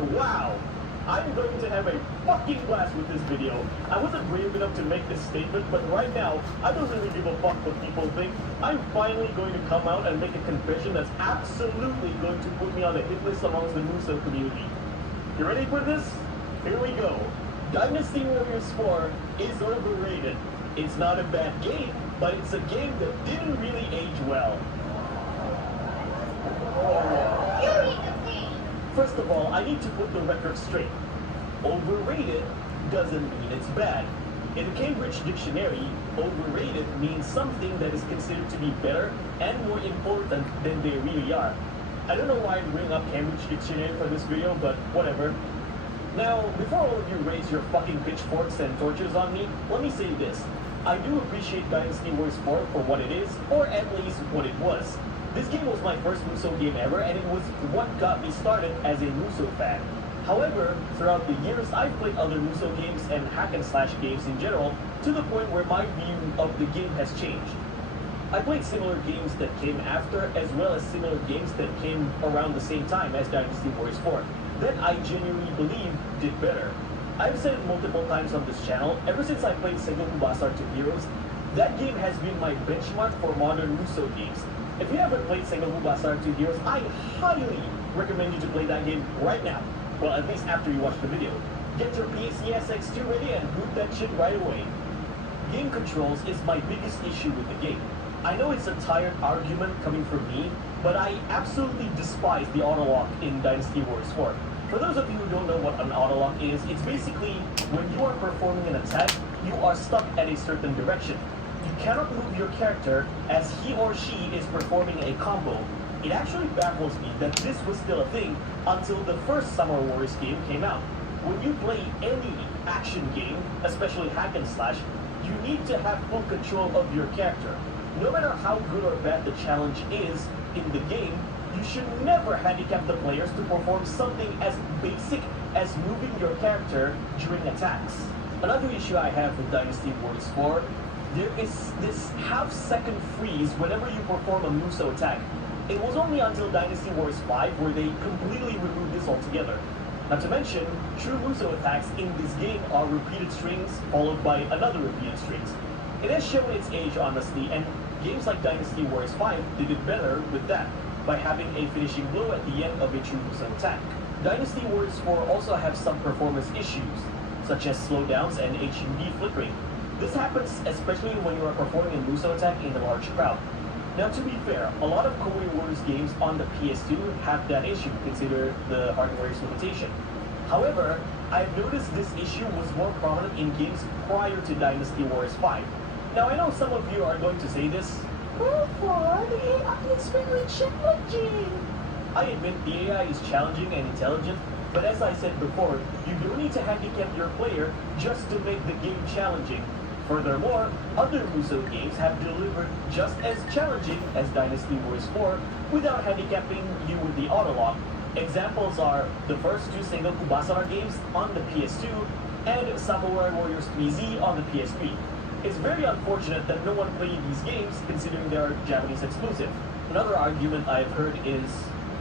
and wow! I'm going to have a fucking blast with this video. I wasn't brave enough to make this statement, but right now, I don't really give a fuck what people think. I'm finally going to come out and make a confession that's absolutely going to put me on the hit list amongst the Muso community. You ready for this? Here we go. Dynasty Warriors 4 is overrated. It's not a bad game, but it's a game that didn't really age well. First of all, I need to put the record straight. Overrated doesn't mean it's bad. In the Cambridge Dictionary, overrated means something that is considered to be better and more important than they really are. I don't know why I'm bringing up Cambridge Dictionary for this video, but whatever. Now, before all of you raise your fucking pitchforks and torches on me, let me say this. I do appreciate Dynasty Warriors 4 for what it is, or at least what it was. This game was my first Muso game ever, and it was what got me started as a Muso fan. However, throughout the years, I've played other Muso games and hack and slash games in general, to the point where my view of the game has changed. I played similar games that came after, as well as similar games that came around the same time as Dynasty Warriors 4, that I genuinely believe did better. I've said it multiple times on this channel, ever since I played Sengoku Basar 2 Heroes, that game has been my benchmark for modern Muso games. If you haven't played Sengoku Basar 2 Heroes, I highly recommend you to play that game right now. Well, at least after you watch the video. Get your PCSX2 ready and boot that shit right away. Game controls is my biggest issue with the game. I know it's a tired argument coming from me, but I absolutely despise the auto-lock in Dynasty Warriors 4. For those of you who don't know what an auto-lock is, it's basically when you are performing an attack, you are stuck at a certain direction. You cannot move your character as he or she is performing a combo. It actually baffles me that this was still a thing until the first Summer Warriors game came out. When you play any action game, especially hack and slash, you need to have full control of your character. No matter how good or bad the challenge is in the game, you should never handicap the players to perform something as basic as moving your character during attacks. Another issue I have with Dynasty Warriors 4, there is this half-second freeze whenever you perform a Muso attack. It was only until Dynasty Warriors 5 where they completely removed this altogether. Not to mention, true Muso attacks in this game are repeated strings followed by another repeated strings. It has shown its age, honestly, and games like Dynasty Warriors 5 did it better with that, by having a finishing blow at the end of a true Muso attack. Dynasty Warriors 4 also have some performance issues, such as slowdowns and HUD flickering. This happens especially when you are performing a Muso attack in a large crowd. Now, to be fair, a lot of Koei Warriors games on the PS2 have that issue, consider the hardware's limitation. However, I've noticed this issue was more prominent in games prior to Dynasty Warriors 5. Now, I know some of you are going to say this, "Well, the AI is very challenging." I admit the AI is challenging and intelligent, but as I said before, you don't need to handicap your player just to make the game challenging. Furthermore, other Muso games have delivered just as challenging as Dynasty Warriors 4 without handicapping you with the auto-lock. Examples are the first two Sengoku Basara games on the PS2 and Samurai Warriors 3Z on the PSP. It's very unfortunate that no one played these games considering they are Japanese exclusive. Another argument I've heard is,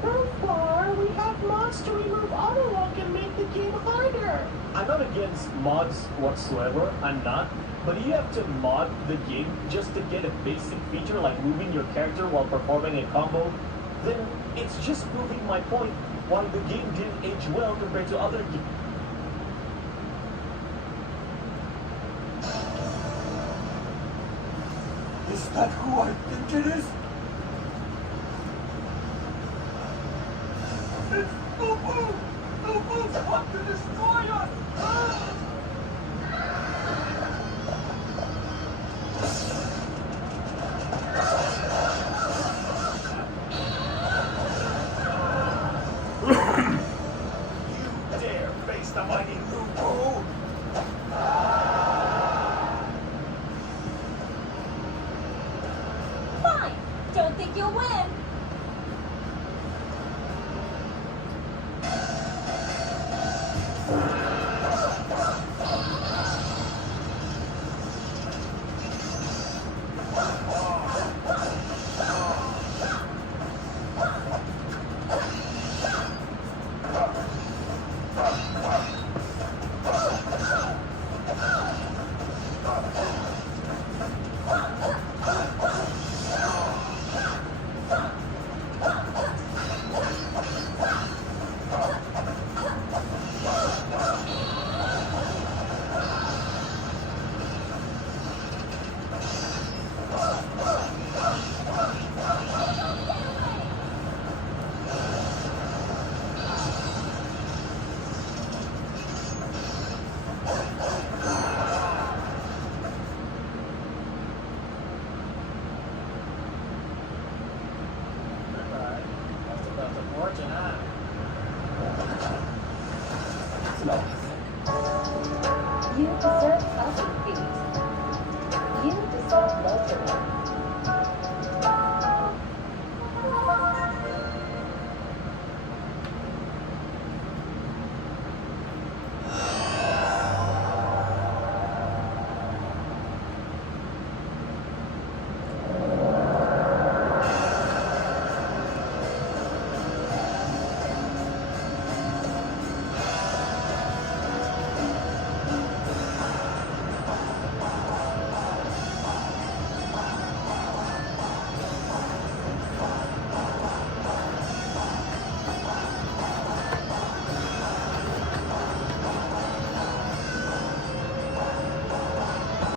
"So far, we have mods to remove auto-lock and make the game harder." I'm not against mods whatsoever, I'm not. But if you have to mod the game just to get a basic feature like moving your character while performing a combo, then it's just proving my point why the game didn't age well compared to other games. Is that who I think it is? It's Boo-Boo! Boo-Boo's come to destroy us! You dare face the mighty Boo-Boo! Fine. Don't think you'll win.